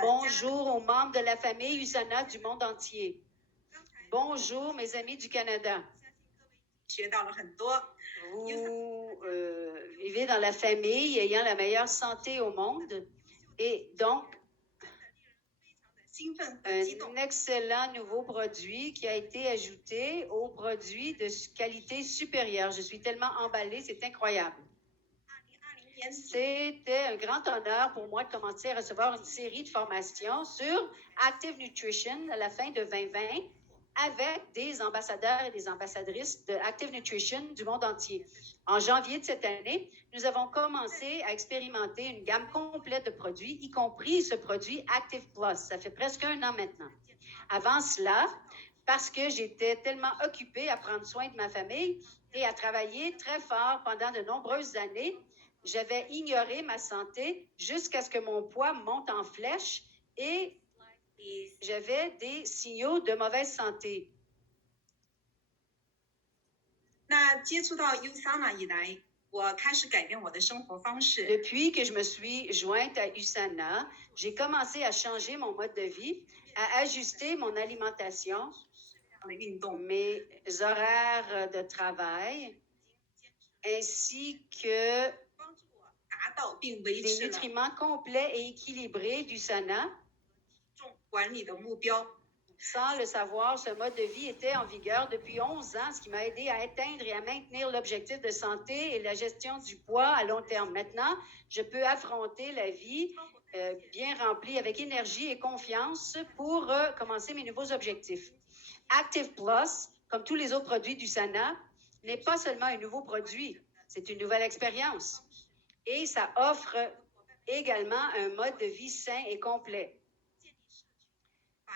Bonjour aux membres de la famille USANA du monde entier. Bonjour mes amis du Canada. Vous vivez dans la famille ayant la meilleure santé au monde et donc un excellent nouveau produit qui a été ajouté aux produits de qualité supérieure. Je suis tellement emballée, c'est incroyable. C'était un grand honneur pour moi de commencer à recevoir une série de formations sur Active Nutrition à la fin de 2020 avec des ambassadeurs et des ambassadrices de Active Nutrition du monde entier. En janvier de cette année, nous avons commencé à expérimenter une gamme complète de produits, y compris ce produit Active Plus. Ça fait presque 1 an maintenant. Avant cela, parce que j'étais tellement occupée à prendre soin de ma famille et à travailler très fort pendant de nombreuses années, j'avais ignoré ma santé jusqu'à ce que mon poids monte en flèche et j'avais des signaux de mauvaise santé. Depuis que je me suis jointe à USANA, j'ai commencé à changer mon mode de vie, à ajuster mon alimentation, mes horaires de travail, ainsi que des nutriments complets et équilibrés d'USANA. Sans le savoir, ce mode de vie était en vigueur depuis 11 ans, ce qui m'a aidé à atteindre et à maintenir l'objectif de santé et la gestion du poids à long terme. Maintenant, je peux affronter la vie bien remplie avec énergie et confiance pour commencer mes nouveaux objectifs. Active Plus, comme tous les autres produits d'USANA, n'est pas seulement un nouveau produit, c'est une nouvelle expérience. Et ça offre également un mode de vie sain et complet.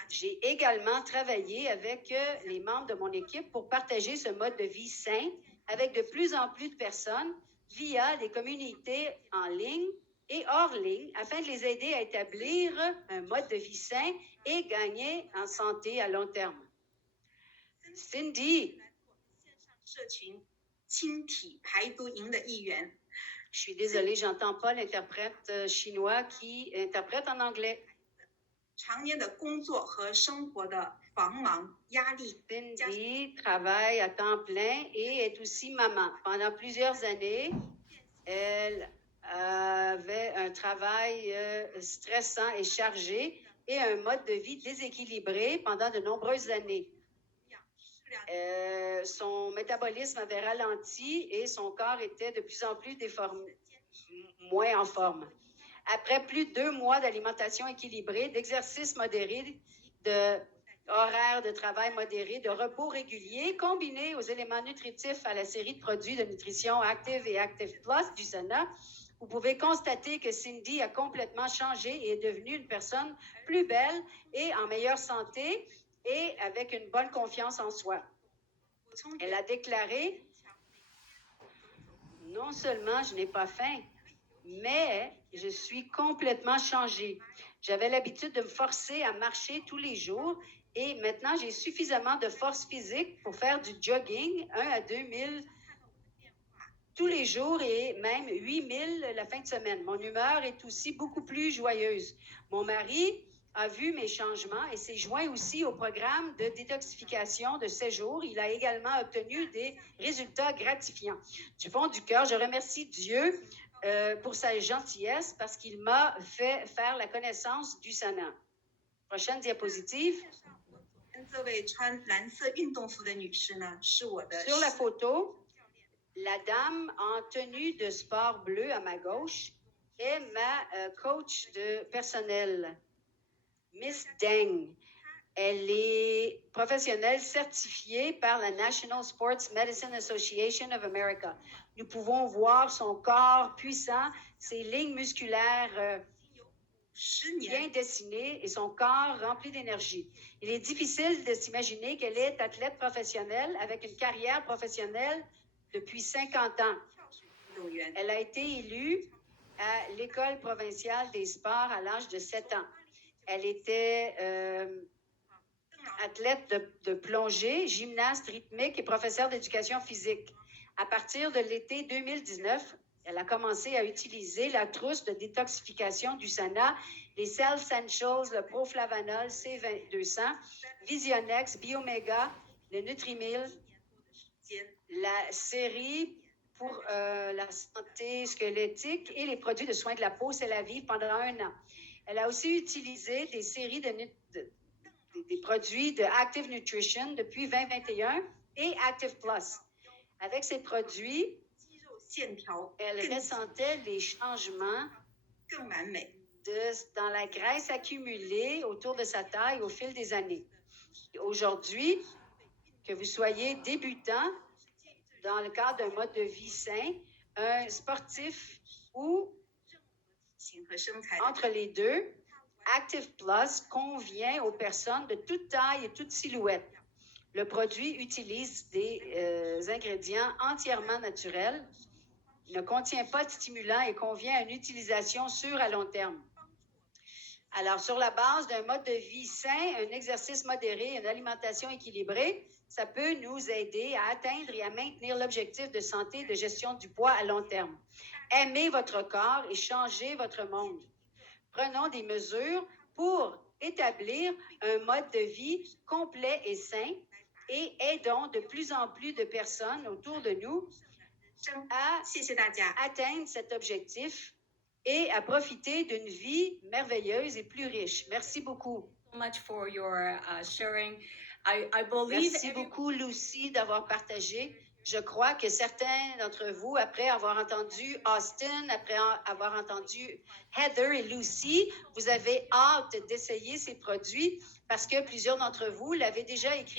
J'ai également travaillé avec les membres de mon équipe pour partager ce mode de vie sain avec de plus en plus de personnes via des communautés en ligne et hors ligne afin de les aider à établir un mode de vie sain et gagner en santé à long terme. Cindy, je suis désolée, j'entends pas l'interprète chinois qui interprète en anglais. Cindy travaille à temps plein et est aussi maman. Pendant plusieurs années, elle avait un travail stressant et chargé et un mode de vie déséquilibré pendant de nombreuses années. Son métabolisme avait ralenti et son corps était de plus en plus moins en forme. Après plus de 2 mois d'alimentation équilibrée, d'exercice modéré, d'horaire de travail modéré, de repos régulier, combiné aux éléments nutritifs à la série de produits de nutrition Active et Active Plus d'USANA, vous pouvez constater que Cindy a complètement changé et est devenue une personne plus belle et en meilleure santé et avec une bonne confiance en soi. Elle a déclaré, non seulement je n'ai pas faim, mais je suis complètement changée. J'avais l'habitude de me forcer à marcher tous les jours et maintenant j'ai suffisamment de force physique pour faire du jogging 1 à 2 000 tous les jours et même 8 000 la fin de semaine. Mon humeur est aussi beaucoup plus joyeuse. Mon mari a vu mes changements et s'est joint aussi au programme de détoxification de 7 jours. Il a également obtenu des résultats gratifiants. Du fond du cœur, je remercie Dieu pour sa gentillesse parce qu'il m'a fait faire la connaissance d'USANA. Prochaine diapositive. Sur la photo, la dame en tenue de sport bleu à ma gauche est ma coach de personnel, Miss Deng. Elle est professionnelle certifiée par la National Sports Medicine Association of America. Nous pouvons voir son corps puissant, ses lignes musculaires bien dessinées et son corps rempli d'énergie. Il est difficile de s'imaginer qu'elle est athlète professionnelle avec une carrière professionnelle depuis 50 ans. Elle a été élue à l'École provinciale des sports à l'âge de 7 ans. Elle était athlète de plongée, gymnaste rythmique et professeure d'éducation physique. À partir de l'été 2019, Elle a commencé à utiliser la trousse de détoxification du Sana, les Cell Essentials, le Proflavanol C200, Visionex, Bioméga, le Nutrimil, la série pour la santé squelettique et les produits de soins de la peau, c'est la vie pendant 1 an. Elle a aussi utilisé des séries des produits de Active Nutrition depuis 2021 et Active Plus. Avec ces produits, elle ressentait les changements dans la graisse accumulée autour de sa taille au fil des années. Aujourd'hui, que vous soyez débutant dans le cadre d'un mode de vie sain, un sportif ou entre les deux, Active Plus convient aux personnes de toute taille et toute silhouette. Le produit utilise des ingrédients entièrement naturels, ne contient pas de stimulants et convient à une utilisation sûre à long terme. Alors, sur la base d'un mode de vie sain, un exercice modéré, une alimentation équilibrée, ça peut nous aider à atteindre et à maintenir l'objectif de santé et de gestion du poids à long terme. Aimez votre corps et changez votre monde. Prenons des mesures pour établir un mode de vie complet et sain et aidons de plus en plus de personnes autour de nous à atteindre cet objectif et à profiter d'une vie merveilleuse et plus riche. Merci beaucoup. Much for your sharing. I believe Merci beaucoup, Lucy, d'avoir partagé. Je crois que certains d'entre vous, après avoir entendu Austin, après avoir entendu Heather et Lucy, vous avez hâte d'essayer ces produits parce que plusieurs d'entre vous l'avaient déjà écrit